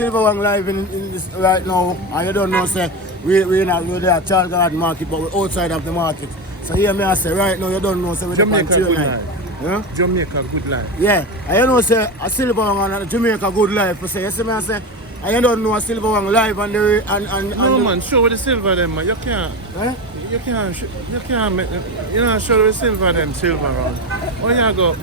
Silver One live in this right now, and you don't know, say, we're there at Charles Garden Market, but we're outside of the market. So here me I say, right now, you don't know, say, we're Jamaica Good Life. Yeah? Jamaica Good Life. Yeah, and you know, say, a Silver One and a Jamaica Good Life, say, you see me I say, and you don't know a Silver One live and the... No, man, show with the silver them, man. You can't. Eh? You can't make them, you know, show the silver them, silver on. Where you go?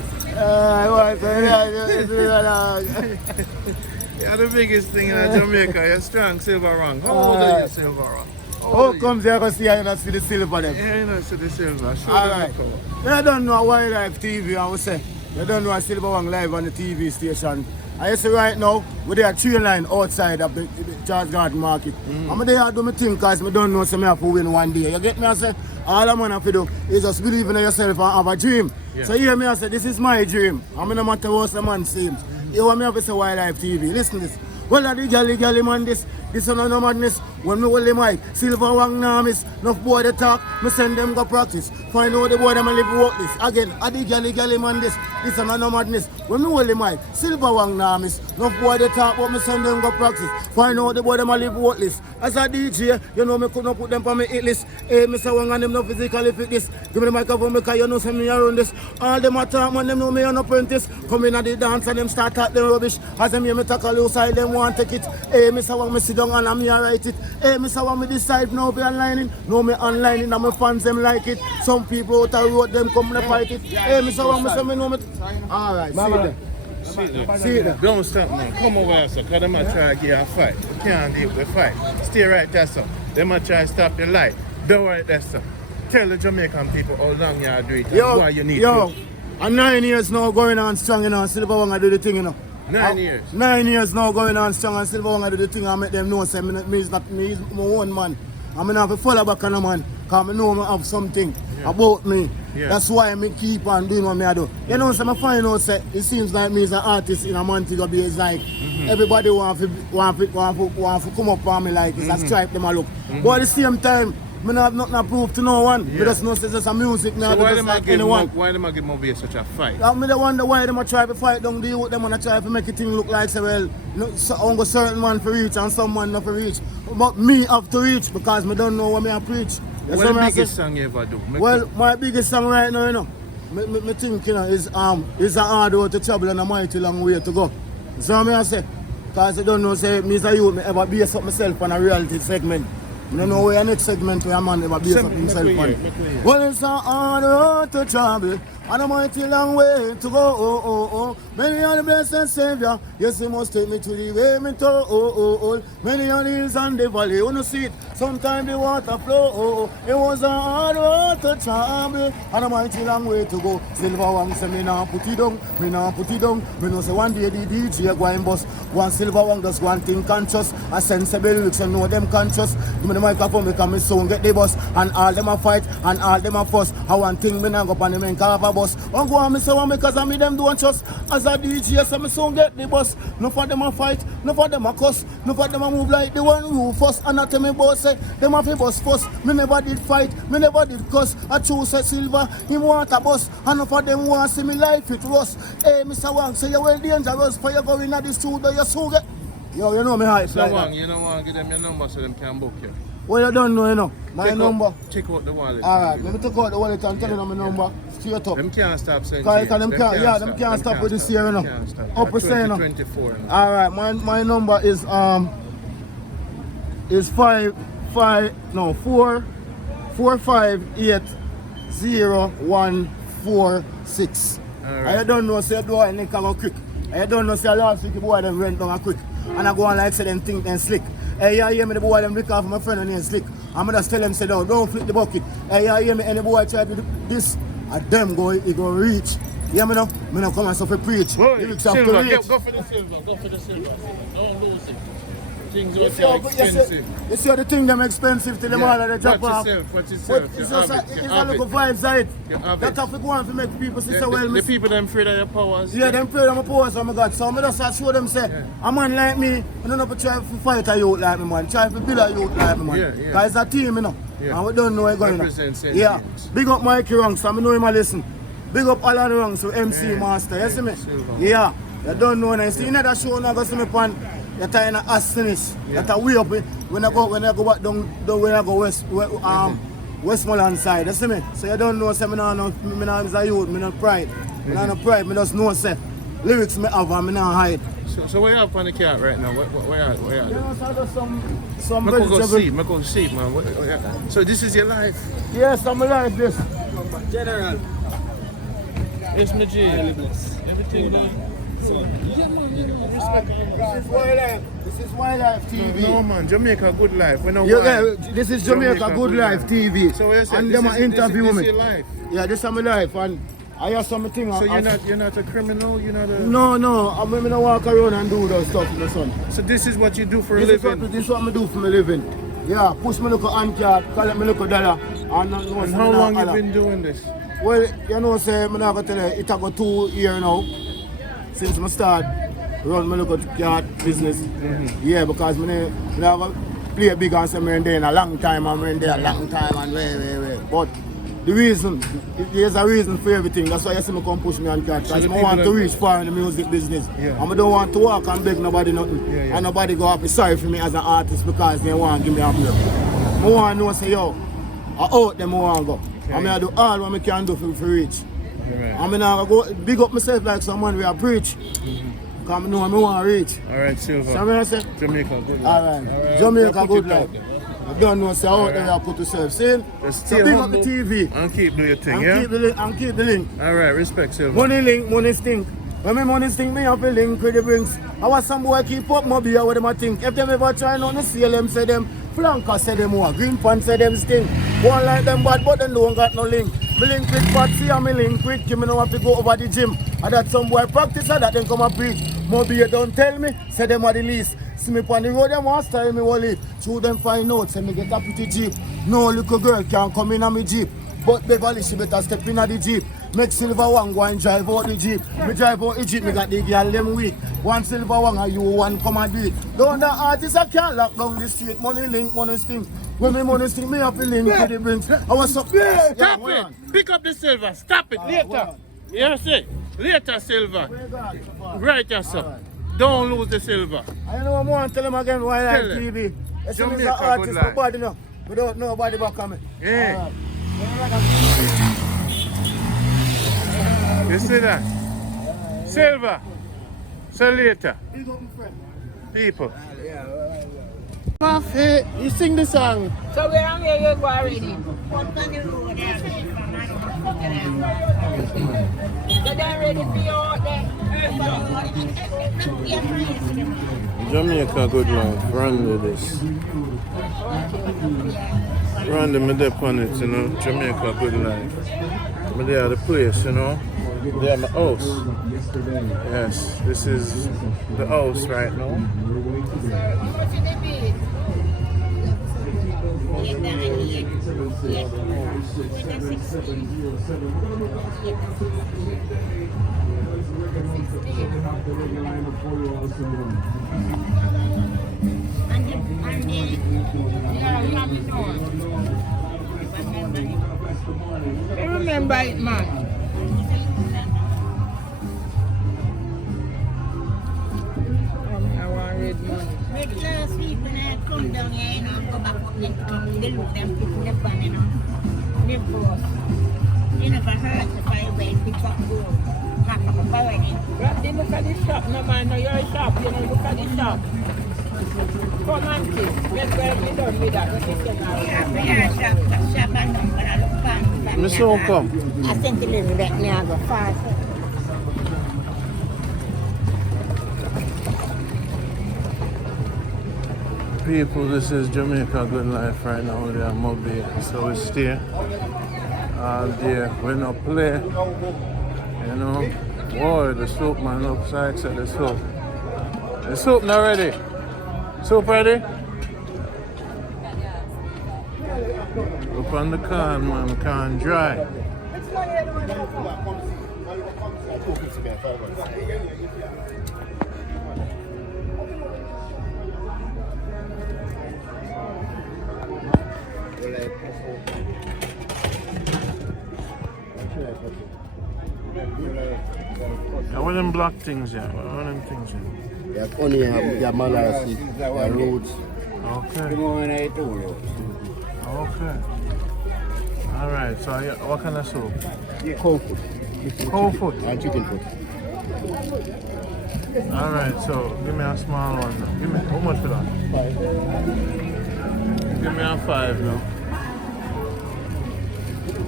You're the biggest thing in Jamaica, you're strong silver run. How old are you, silver run? How comes you can see you don't see the silver them? Yeah, you don't see the silver. Show Alright. them You don't know Wildlife TV, I would say. You don't know a Silver One live on the TV station. I see right now, we're there at tree line outside of the Charles Garden Market. I'm there do my thing because I don't know so I have to win one day. You get me? I say, all I'm going to do is just believe in yourself and have a dream. Yeah. So here me I say, this is my dream. I'm no matter what the man seems. You want me to say Wildlife TV. Listen to this. Well, the galley man, this is no madness. When me hold the mic, Silver One now miss. Enough boy they talk, me send them go practice. Find out the boy them live work this. Again, the galley man, this is no madness. When me hold the mic, Silver One now miss. Enough boy they talk, but me send them go practice. Find out the boy them live work this. As a DJ, you know me could not put them on my hit list. Hey, Mr. Wang and them no physically fit this. Give me the microphone because you know some me around this. All them attack man, them know me an apprentice. Come in at the dance and them start talk them rubbish. As them hear me talk a little side, them want take it. Hey, Mr. Wang, me sit down and me write it. Hey, Mr. Wang, me decide now be onlining. No, me onlining and my fans them like it. Some people out the road them come to fight it. Hey, Mr. Wang, me say me know me. Alright, see it there. See it there. Don't stop, man. Come over here, sir, because they might try to give you a fight. You can't deal with the fight. Stay right there, sir. They might try to stop your life. Don't worry there, sir. Tell the Jamaican people how long you are doing it and why you need to. And 9 years now going on strong, you know, Silver One I do the thing, you know. 9 years? 9 years now going on strong and Silver One I do the thing and make them know, say, me is not me, is my own man. I'm going to have to follow back on a man, because I know I have something about me. Yeah. That's why I keep on doing what I do. You know, so I find out, say, it seems like me as an artist in a Montego Bay is like, everybody want to come up on me like it's a stripe them a look. But at the same time, I have nothing to prove to no one. I just know it's just a music. So why them like anyone? Why them give Moby such a fight? I wonder why them try to fight down the youth. Them want to try to make it thing look like, say, well, only certain man for reach and someone not for reach. But me have to reach because I don't know what I preach. What's the biggest song you ever do? Well, my biggest song right now, you know, me think, you know, is a hard road to travel and a mighty long way to go. So I say, because I don't know, say, me as a youth, me ever base up myself on a reality segment. I don't know where next segment where a man ever base up himself on. Well, it's a hard road to travel and a mighty long way to go. Many are the blessed Savior, yes, he must take me to the way me to. Many are the hills and the valley, you know see it, sometimes the water flow. It was a hard road to travel and a mighty long way to go. Silver One say me nah put it down, me nah put it down. Me know say one day the DJ go and bust. One Silver One does one thing conscious, a sensible lyrics and know them conscious. Give me the microphone because me soon get the bus and all them a fight and all them a fuss. I one thing me nah go on the main car of a bus. I'm going to say one because I me them don't trust. As a DJ, so me soon get the bus. No for them a fight, no for them a cuss, no for them a move like the one who fuss. And I tell me boss say, them a fi bus fuss. Me never did fight, me never did cuss. I choose a Silver, him want a bus. And no for them want see me life it rust. Hey, Mr. Wang, say you well dangerous for you going at the studio, you soon get. Yo, you know me how it's like Wang, you don't want to give them your number so them can book you. Well, you don't know, you know. My number. Check out the wallet. Alright, let me take out the wallet and tell them my number. Straight up. Them can't stop saying them can't stop with this here, you know. Up to say, you know. 24. Alright, my number is 4580146. I don't know say do I nick go quick. I don't know say last week the boy them went down quick. And I go on like say them think them slick. Hey, you hear me the boy them lick off my friend and he slick. I'm just tell them say don't flip the bucket. Hey, you hear me any boy try to do this, and them he go reach. You hear me now? Me now come and suffer preach. Silver, go for the silver, Don't lose it. Things are expensive. You see the thing them expensive till them all of the drop off. Watch yourself. It's just a little vibes side. That have to go on to make people see so well. The people them afraid of your powers. Yeah, them afraid of my powers, oh my God. So I just show them say, a man like me, I don't have to try to fight a youth like me, man. Try to build a youth like me, man. Because it's a team, you know. And we don't know what's going on. Yeah. Big up Mikey Ranks, so I know him a listen. Big up Alan Ranks, so MC Master, you see me? Yeah. You don't know, and you see another show now, go see me on You're trying to astonish. You're way up when I go back down when I go Westmoreland side, you see me? So you don't know, say, me is a youth, me not pride. Me not no pride, me just know, say, lyrics me have and me not hide. So where you up on the car right now? Where are you? You know, so just some Me vegetable. go see, man. So this is your life? Yes, I'm alive, this. General. It's my G. Everything done. This is Wildlife TV. No man, Jamaica Good Life. This is Jamaica Good Life TV. So you said and them interview me. This is your life. Yeah, this is my life, and I have something. So you're not a criminal. You're not a. No. I'm gonna walk around and do those stuff, my son. So this is what you do for a living. This is what I do for my living. Yeah, push me look at hand card, collect me look at dollar, and how long you been doing this? Well, you know, say I'm not gonna tell you, it got 2 years now since I start run my local card business. Yeah, because I never play big and say I'm there in a long time, I'm there a long time and way. But the reason, there's a reason for everything. That's why you see me come push me on card. Because I want to reach far in the music business. Yeah. And I don't want to walk and beg nobody nothing. Yeah. And nobody go up sorry for me as an artist because they want to give me a break. I want to know, say, yo, I out them I want to go. Okay. I mean, I do all what I can do for reach. Right. I mean, I go big up myself like someone where I preach. Because I know I want to reach. All right, Silver. So I say, Jamaica Good Life. All right. Jamaica Good Life. I don't know, so out there I put yourself. See? So big up the TV. And keep doing your thing, and keep the link. All right, respect, Silver. Money link, money stink. When my money stink, me have a link with the brinks. I want some boy keep up my beer with them I think. If them ever try not to see them, say them flanker say them more. Green pants say them stink. One like them bad, but they don't got no link. Me link with Patsy and me link with Kim. Me don't have to go over the gym. And that some boy practice and that then come and preach. My beer don't tell me, say them are the least. See me on the road, them want style me wallet. Through them find out, say me get a pretty Jeep. No little girl can come in on me Jeep. But Beverly, she better step in at the Jeep. Make Silver one go and drive out the Jeep. Me drive out the Jeep, me got the girl them weak. One Silver one and you one come and do it. Don't the artists I can't lock down the street. Money link, money sting. When me money sting, me have to link to the brinks. I was so... Stop it! Pick up the Silver. Stop it. Later. You see? Later, Silver. Right, yes, sir. Right. Don't lose the Silver. I know I'm going to tell them again why I like TV. As soon as the artist, nobody know. Without nobody back on me. Yeah. You see that? Silver. So later. People. Coffee. You sing the song. So where am I go already? So they're ready for you out there. Jamaica Good Life. Run with this. Run the me on it, you know. Jamaica Good Life. But they are the place, you know. They are my house. Yes, this is the house right now. I remember it, man. Make last week when I come down here, you know, go back up and they look them people live on, you know. Live boss. You never heard the fire when pick up gold. Pack up a already. They look at the shop, no man, no, you're a shop, you know, look at the shop. Come on, kid. Let's go and be done with that. Yeah, we are shop and down, but I look fast. Miss so come. I sent a little bit, now I go fast. People, this is Jamaica Good Life right now. They are Moby, so we stay all day. We no play, you know. Boy, the soup man looks so excited. The soup. The soup not ready. Soup ready? Up on the can, man. Can dry. Yeah, what them black things, yeah? What them things, yeah? Yeah, only have molasses, roots. Okay. Okay. All right. So what kind of soup? Cow foot. Cow foot. And chicken foot. All right. So give me a small one. Give me how much for that? 5. Give me a 5 now.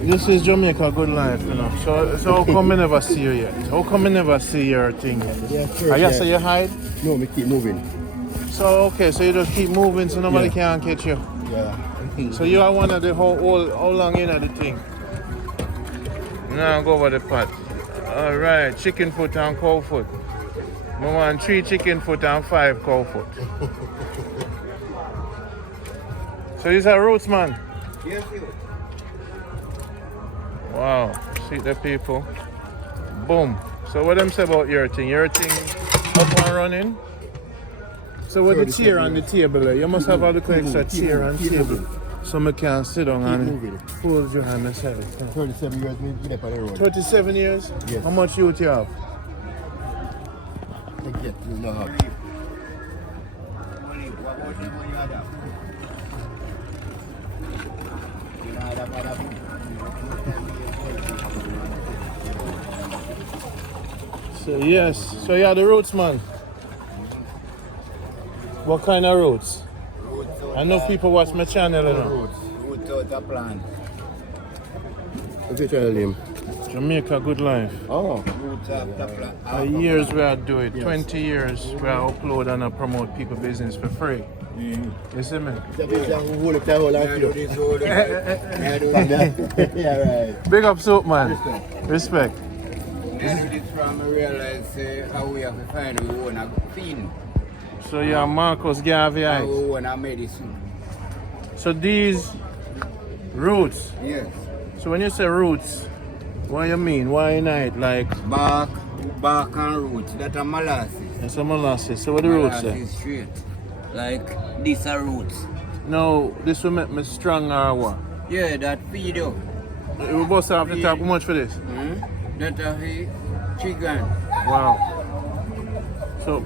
This is Jamaica Good Life, you know. So how come I never see you yet? How come I never see your thing? I guess you hide? No, me keep moving. So okay, so you just keep moving so nobody can catch you. Yeah. So you are one of the how long in the thing? Now go over the pot. Alright, chicken foot and cow foot. I want 3 chicken foot and 5 cow foot. So these are roots, man. Yes, Wow, see the people. Boom. So what them say about your thing? Your thing up and running? So with the chair on the table, you must have a little extra chair and table. So I can sit down and hold your hand myself. 37 years, me get up on the road. 37 years? Yes. How much youth you have? I get you know how. So yes, so you are the roots, man. What kind of roots? I know people watch my channel, you know. Roots out of plant. What's your channel name? Jamaica Good Life. Oh. Roots out of plant. Years where I do it, Yes. 20 years where I upload and I promote people business for free. You see me? Yeah, right. Big up soap, man. Respect. This from realize how we have to find our own thing, So yeah, Marcus Garvey. our own medicine. So these roots. Yes. So when you say roots, what you mean? Why not? Like Bark and roots. That are molasses. it's a molasses. So what the roots say? Molasses straight. Like these are roots. No, this will make me strong or what? Yeah, that feed up. We must have to talk how much for this? That are the chicken. Wow. So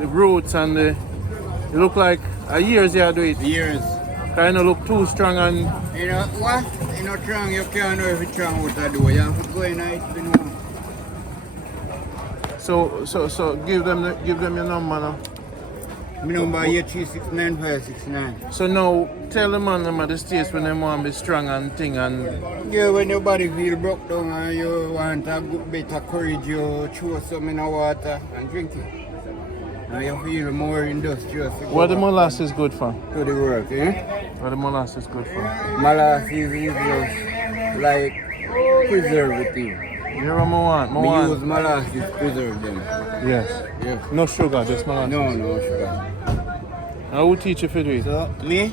the roots and the it look like a years you do it. Years. Kind of look too strong and You know what? You know strong, you can't know if it's strong what I do. You have to go in it, you know. so give them your number now. My number is 8369569. So now tell the man them at the states when they want to be strong and thing and Yeah, when your body feel broke down and you want a good better courage, you throw some in the water and drink it. Now you feel more industrious. to go what the back molasses good for? to the work, eh? What the molasses good for? Molasses is just like preservative. You know what I want? We use molasses to preserve them. Yes. Yeah. No sugar, just molasses. No sugar. I will teach you for do it. So me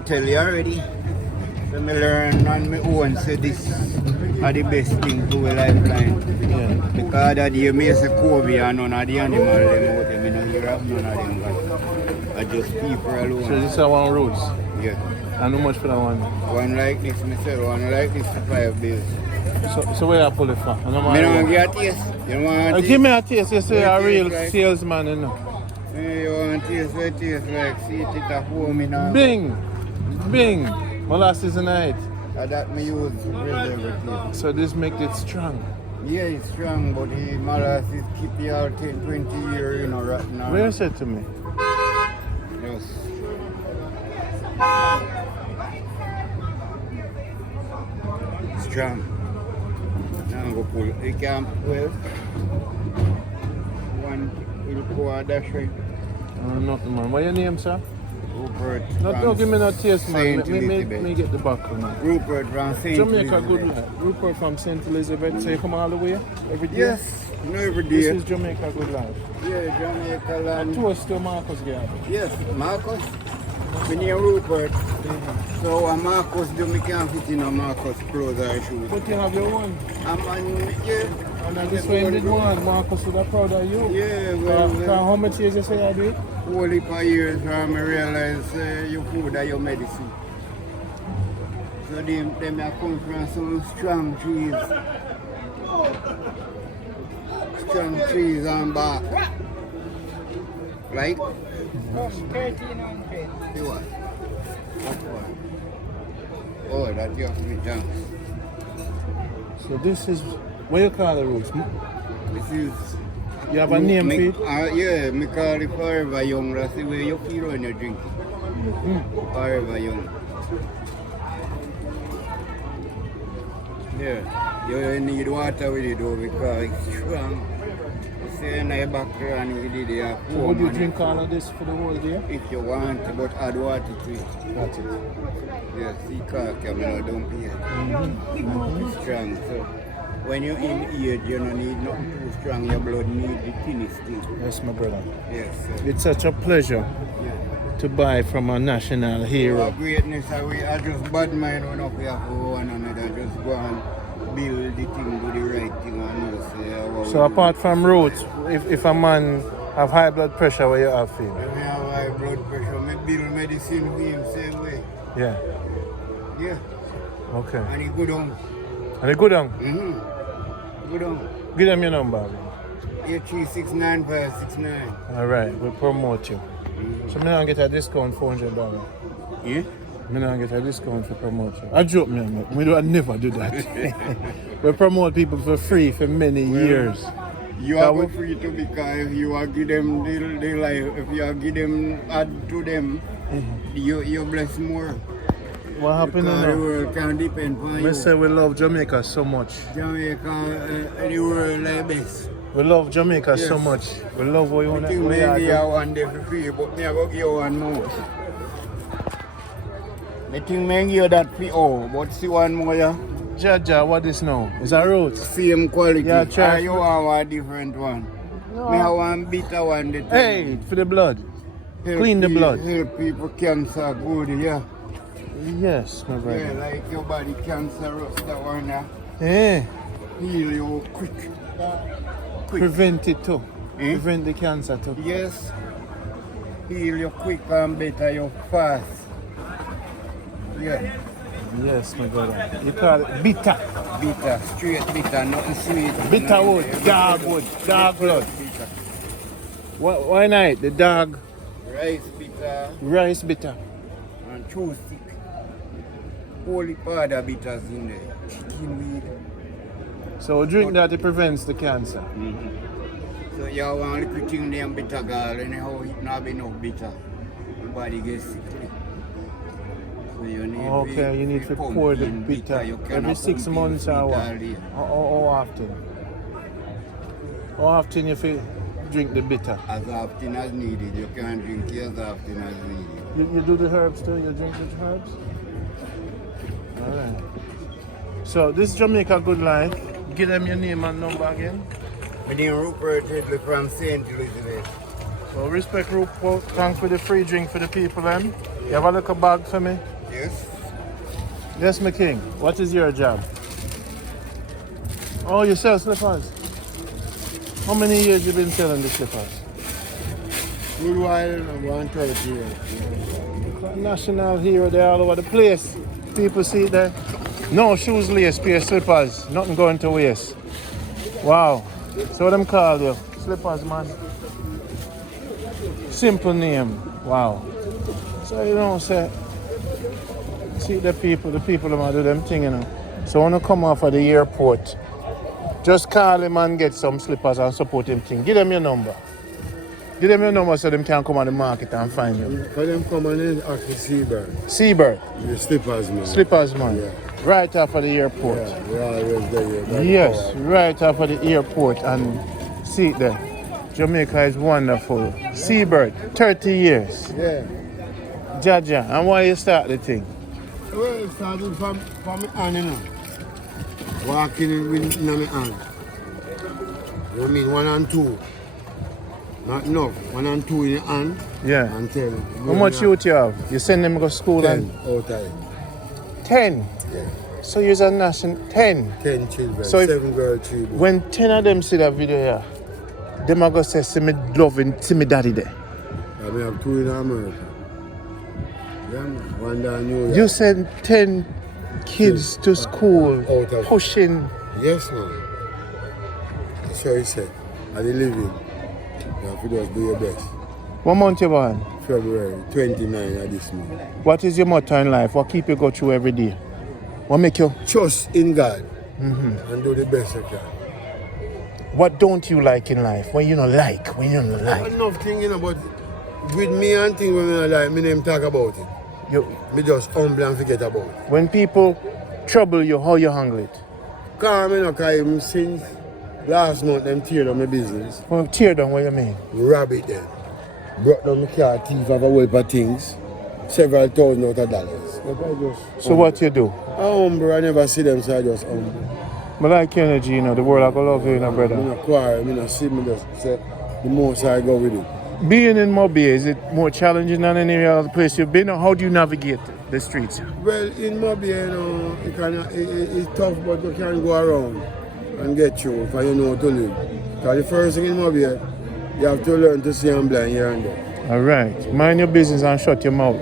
tell you already. So me learn on my own say this are the best thing to a lifeline. Yeah. Because that year me say Kobe and none of the animal them out them. I don't hear of none of them. But I just people So alone. this is one roots. Yeah. And how much for that one? One like this, me sell one like this for 5 days. So where you pull it from? Me don't get a taste. You don't want a taste? Give me a taste, you say a Taste real like- salesman, you know. You want taste what taste like, see it at home in a... Bing! Bing! Molasses in it. That me use preservative. So this make it strong. Yeah, it's strong, but the molasses keep you out 10, 20 years, you know, right now. Where you said to me? Yes. Strong. Now go pull. You can, well, one will go a dash right. Nothing, man. What your name, sir? Rupert. Don't give me no taste, man. Saint Me Elizabeth. get the buckle, man. Rupert from St. Jamaica Good Elizabeth. Life. Rupert from St. Elizabeth. So you come all the way every day? Yes, no every This day. is Jamaica Good Life. Yeah, Jamaica A land. toast to Marcus Garvey. Yes, Marcus. My name Rupert. So what Marcus do, me can't fit in a Marcus clothes or shoes. But you have your own. I'm on, yeah. And this way did one. Marcus would have proud of you. Yeah, well, How much years you say I do it? whole heap of years when I realize your food are your medicine. So them I come from some strong trees. Strong trees and bark. Like? 1,300. You what? What one? Oh, that you have to be done. So this is, what you call the roots? This is... You have a name for it? Yeah, me call it Forever Young. That's the way you feel when you drink it. Forever Young. Yeah, you need water with it though because it's strong. You see in the background you did it. So would you drink all of this for the whole day? If you want, but add water to it. That's it. Yeah, see cock, you know, don't pay it. It's strong, so when you're in age, you don't need nothing too strong. Your blood need the thinnest thing. Yes, my brother. Yes, sir. It's such a pleasure Yeah. to buy from a national Our hero. greatness, I just bad mind when we have for one another. Just go and build the thing, do the right thing, and know, say, what So we apart do. from roots, if a man have high blood pressure, what you have for him? When we have high blood pressure, we build medicine for him same way. Yeah. Yeah, Okay. and he go down. And they go down. Go down. Give them your number. 8369569. All right, we'll promote you. So me now get a discount for $400. Yeah? Me now get a discount for promote you. I joke, man. We do never do that. We promote people for free for many years. You are go free to because if you are give them the life, if you are give them add to them, you bless more. What happened Because the now? world can depend on We you. say we love Jamaica so much. Jamaica, the world like this. We love Jamaica so Yes. much. We love what you I want think to me do. give you one day for free, but me I go give you one more. I think me give you that for all, but see one more, yeah? Jaja, what is now? It's a roots. Same quality. Yeah, try. Or you want one different one? No. Me have one bitter one. That Hey, for the blood. help clean the blood. Help people cancer good, yeah. Yes, my Yeah, brother. like your body cancerous, that one, yeah. Yeah. Heal you quick. Quick. Prevent it too. Eh? Prevent the cancer too. Yes. Heal you quick and better, you fast. Yeah. Yes, my brother. You call it bitter. Bitter, straight bitter, nothing sweet. Bitter wood, dog blood. Bitter. Why not? The dog Rice bitter rice bitter. and chew stick. Holy powder bitters in there. Chicken weed. So drink that, it prevents the cancer. So you want to little thing them bitter girl, anyhow it not be enough bitter. Your body gets sick. So you need Okay, you need to pour the bitter You every cannot 6 pump in months or bitter what? all day. How often? How often you feel drink the bitter? As often as needed. You can drink it as often as needed. You do the herbs too? You drink the herbs? Alright. So this is Jamaica Good Life. Give them your name and number again. My name is Rupert Ridley from St. Elizabeth. So respect Rupert. Thanks for the free drink for the people then. You have a little bag for me? Yes? Yes, my king. What is your job? Oh, you sell slippers. How many years you been selling the slippers? Good while, 130 years. National hero, they're all over the place. People see it there. No shoes, lace, pair slippers. Nothing going to waste. Wow. So what them call you? Slippers, man. Simple name. Wow. So you know, say, see the people them do them thing, you know. So when you come off of the airport, just call him and get some slippers and support him thing. Give them your number. Give them your number so them can come on the market and find you. For them coming in, ask for Seabird. Seabird. The slippers, man. Slippers, man. Yeah. Right off of the airport. Yeah, we're always there. Yes, right off of the airport and see it there. Jamaica is wonderful. Seabird, 30 years. Yeah. Jaja, and why you start the thing? Well, it started from my hand, you know. Walking with my hand. You know what I mean? 1 and 2. Not enough. 1 and 2 in your hand. Yeah. And 10. How much youth you have? You send them to go school 10 and out of it. 10. Yeah. So you're a national 10. 10 children. So if- 7 girls, 3 boys. When 10 of them see that video here, them are gonna say, see me loving, see me daddy there. I mean, have 2 in America. Yeah, man. 1 down New York. You send 10 kids to school, Out of- pushing. Yes, man. That's what he said. At the living, you have to just do your best. What month you born? February 29 of this month. What is your motto in life? What keep you go through every day? What make you? Trust in God and do the best I can. What don't you like in life? When you don't like? When you don't like? Enough thing, you know, but with me and things when I like, me name talk about it. Me just humble and forget about it. When people trouble you, how you handle it? Because I know, because since last month, them tear down my business. Well, tear down, what you mean? Rob it then. Brought down my car, thief of a whole of things. Several thousand out of dollars. But I just So what you do? I humble, I never see them, so I just humble. I like your energy, you know, the world I go love you, you know, brother. I'm not quarrel, I'm not see me just say, the most I go with it. Being in Mobile, is it more challenging than any other place you've been, or how do you navigate the streets? Well, in Mobile, you know, it's tough, but you can go around and get through if you know how to live. Because the first thing in Mobile, you have to learn to see and blind here and there. All right. Mind your business and shut your mouth.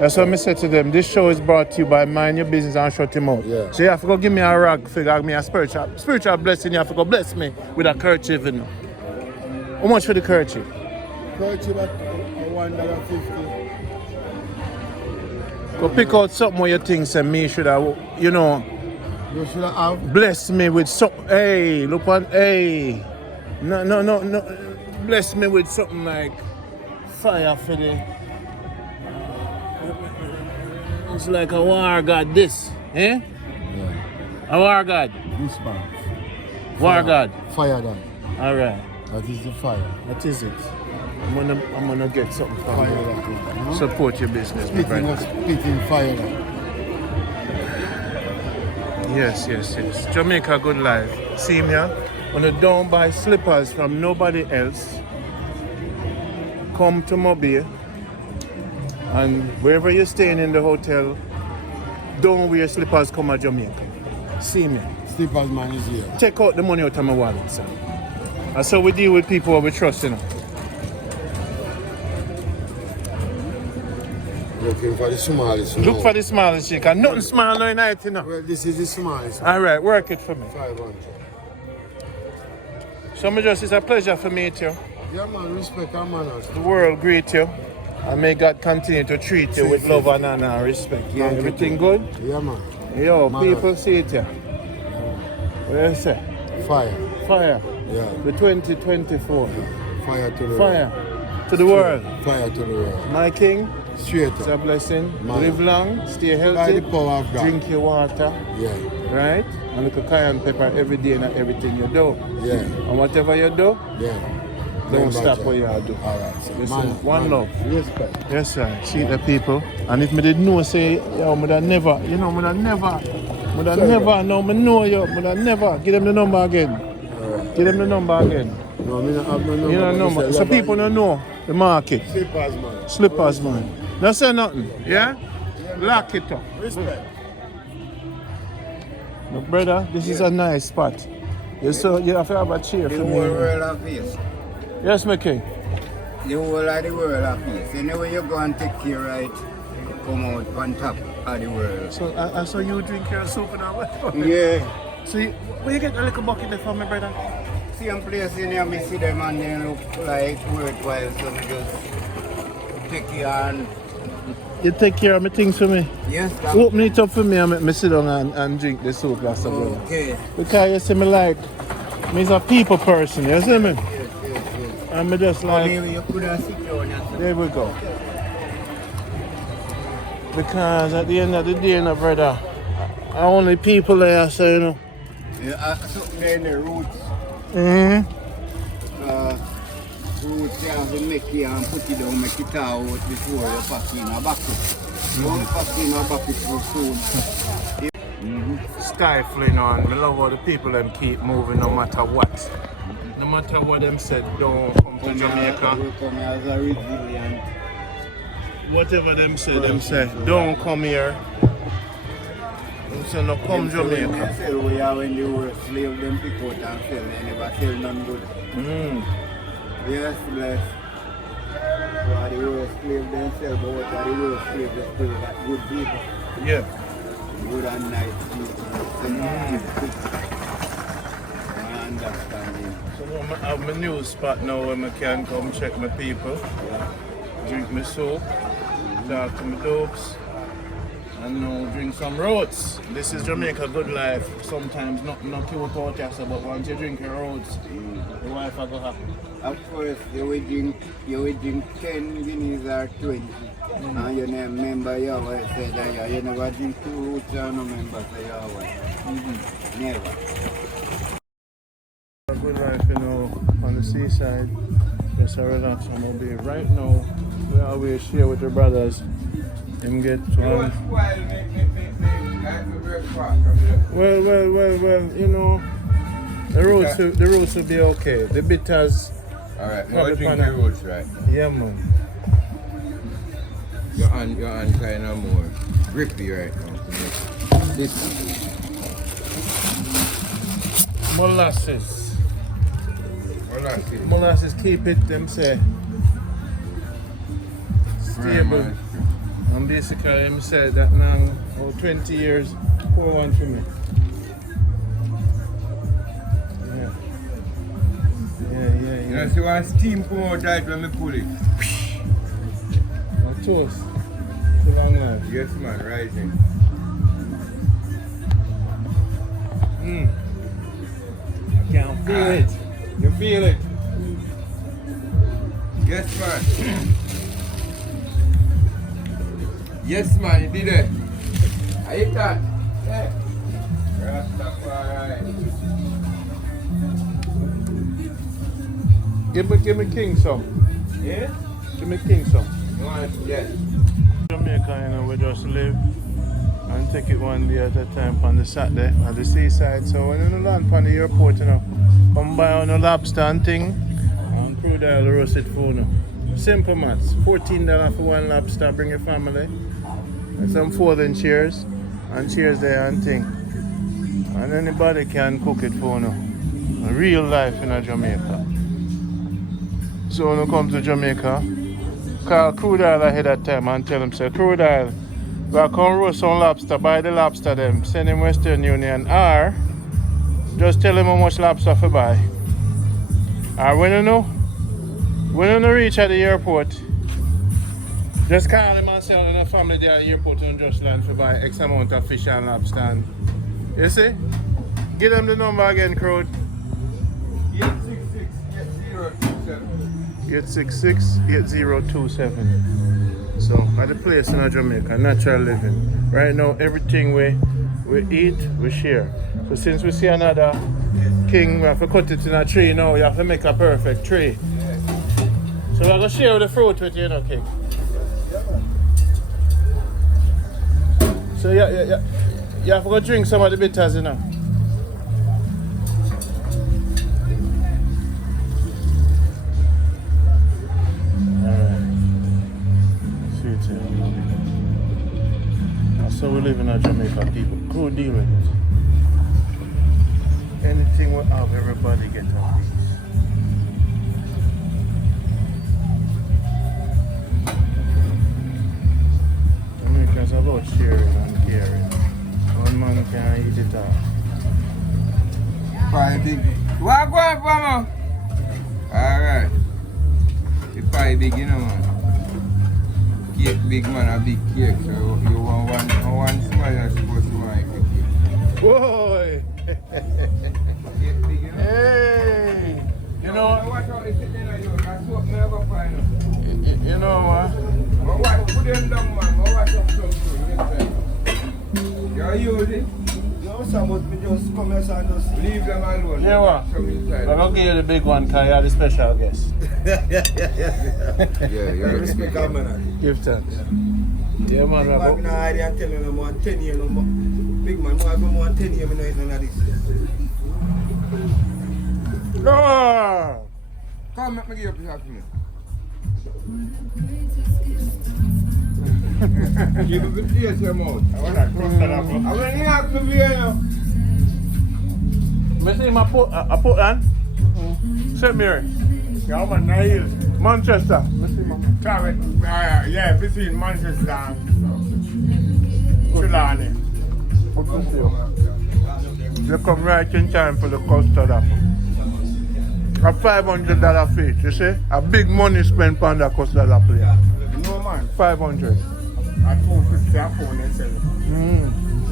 That's what I said to them. This show is brought to you by Mind Your Business and Shut Your Mouth. Yeah. So you have to go give me a rag, figure me a spiritual blessing. You have to go bless me with a kerchief. You know. How much for the kerchief? Kerchief at $1.50. Go pick out something where you think and me should have, you know, You should have. bless me with something. Hey, look on, hey. No. Bless me with something like fire for the. It's like a war god, this, eh? Yeah. A war god, This man. war god. Fire that. All right, That is the fire. that is it. I'm gonna get something from Fire you. that. Huh? Support your business, my Spitting, brother. spitting fire that. Yes. Jamaica Good Life. See me, when you don't buy slippers from nobody else, come to Mobile, and wherever you're staying in the hotel, don't wear slippers come to Jamaica. See me. Slippers man is here. Take out the money out of my wallet, sir. That's how we deal with people who we trust, you know. Looking for the smallest. Look for the smallest shake, and nothing small no night, you know. Well, this is the smallest. All right, work it for me. 500. So, it's a pleasure for meet you. Yeah, man, respect and manners. The world greet you. And may God continue to treat you with love and honor and respect. Yeah, Thank you, everything too. good? Yeah, man. Yo, Manners. people see it here. What do you say? Fire. Fire. Yeah. The 2024. Fire to the Fire to the world. Fire to the world. My king, Straight it's a up. blessing. Man. Live long, stay By healthy, the power of God. drink your water, Yeah. right? And look at cayenne pepper every day and everything you do. Yeah. And whatever you do, Yeah. don't stop what you do. All right. So. Listen, one love. Respect. Yes, sir. See the people. And if me did know, say, yo, me da never, you know, me da never, no, me know you, me da never. Give them the number again. Give them the number again. No, me not have no number. You know the number. So people don't know the market. Slippers, man. Slippers, man. Don't say nothing, yeah? Lock it up. Respect. No, brother, this is a nice spot. You have to have a chair The for whole me. world of face. Yes, my king. The whole of the world of face. Anyway you go and take care right, you come out on top of the world. So I saw you drink your soup and all that. Yeah. So where you get a little bucket there for me, brother? Same place in here, me see them and they look like worthwhile, so me just take care and You take care of my things for me. yes, Open it up for me and make me sit down and drink the soup, that's the brother. okay. Because you see me like, me's a people person, you see me? Yes. And me just like, Maybe you could have sit down and there we go. Because at the end of the day, no, brother, only people there, so you know. something there in the roots. Mm-hmm. Roots you have to make it and put it down, make it out before you pack in a bucket. Don't pack in a bucket too soon. Stifling on. I love how the people them keep moving no matter what. No matter what them said, don't come to Jamaica. We come as a resilient. Whatever them say, don't come here. Them say no come Jamaica. They sell we are when they were slave, them pick out and sell. They never sell none good. Yes, bless. So are the worst slave they sell, but what are the worst slave they still got good people. Yeah. Good and nice people. I understand you. So I have my new spot now where I can come check my people. drink my soap, talk to my dopes, and now drink some roads. This is Jamaica Good Life. Sometimes not cute out here, so, but once you drink your roads, the wife will go happy. At first, you will drink 10 guineas or 20. And you never remember your wife said that you never drink 2 roots or no member say your wife. Never. Good life, you know, on the seaside. Just a relax and we'll be right now. We always share with your brothers. Him get one. Well, you know, the roads will be okay. The bitters. Alright, now drink the roots, right? Yeah, man. Your hand kind of more grippy right now. This Molasses. Molasses keep it, them say, stable. Right, And basically, him said that now, 20 years, pour one for me. You know, see one steam come out right when me pull it. A toast. It's a long life. Yes man, rising. I can feel it. You feel it? Yes man. Yes man, you did it. Are you that? Yeah. Rastafari. Give me king some. Yeah? Give me king some. You want it? Yes. Jamaica, you know, we just live and take it one day at a time on the Saturday at the seaside. So when you land on the airport, you know, come buy on a lobster and thing and crude oil roasted for you. Simple maths. $14 for one lobster, bring your family. And some folding chairs and chairs there and thing. And anybody can cook it for you. A real life in Jamaica. So when you come to Jamaica, call crude oil ahead of time and tell them, say, crude oil, we are come roast some lobster, buy the lobster them, send him Western Union, or just tell him how much lobster to buy. Or when you reach at the airport, just call him and say, in a family there at the airport and just land to buy X amount of fish and lobster. And, you see? Give them the number again, crude. 866-8027. So at the place in Jamaica, natural living. Right now everything we eat, we share. So since we see another king, we have to cut it in a tree now, you have to make a perfect tree. So we're gonna share the fruit with you, you know, king. So yeah. You have to go drink some of the bitters, you know. So we live in Jamaica, people. Go deal with it. Anything we have, everybody get a piece. Jamaicans are about sharing and caring. One man can eat it all. Pie big. What go on, Mama? Alright. The pie big, you know, man. Cake big, man, a big cake. So you want one small, you're supposed to want a cake. Boy! Cake big, you know? Hey! You know, watch out, it's sitting on you. That's what me ever find out. you know what? But watch, put them down, man. But watch out, some. You're using? No, sir, but we just come here and just Leave them alone. Yeah, what? Inside. I'm gonna give you the big one because you're the special guest. Yeah, you're respect our man. Give thanks. Yeah, man. Big man, no idea, I'm telling you, more 10 years, no more. Big man, more than 10 years, I know it's none of this. Oh! Come, let me give you a piece of me. Keep a bit ears your mouth. I want to cross that up. I want to have to be here. I see my put on. St. Mary. Yeah, man, nice. Manchester. I see my Yeah, between Manchester and Trelawney. What to see? You come right in time for the custard apple. A $500 fish, you see? A big money spent on the custard apple. Yeah. man. 500. At 450 a pound they sell it.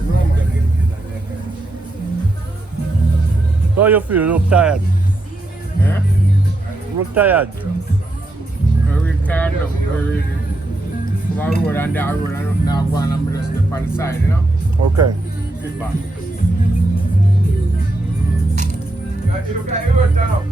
No man. How you feel? Look tired. Yeah? Look tired. Very tired now. Very from a road and that road and now go on and just step on the side, you know? Okay. Sit back. You look like you hurt now.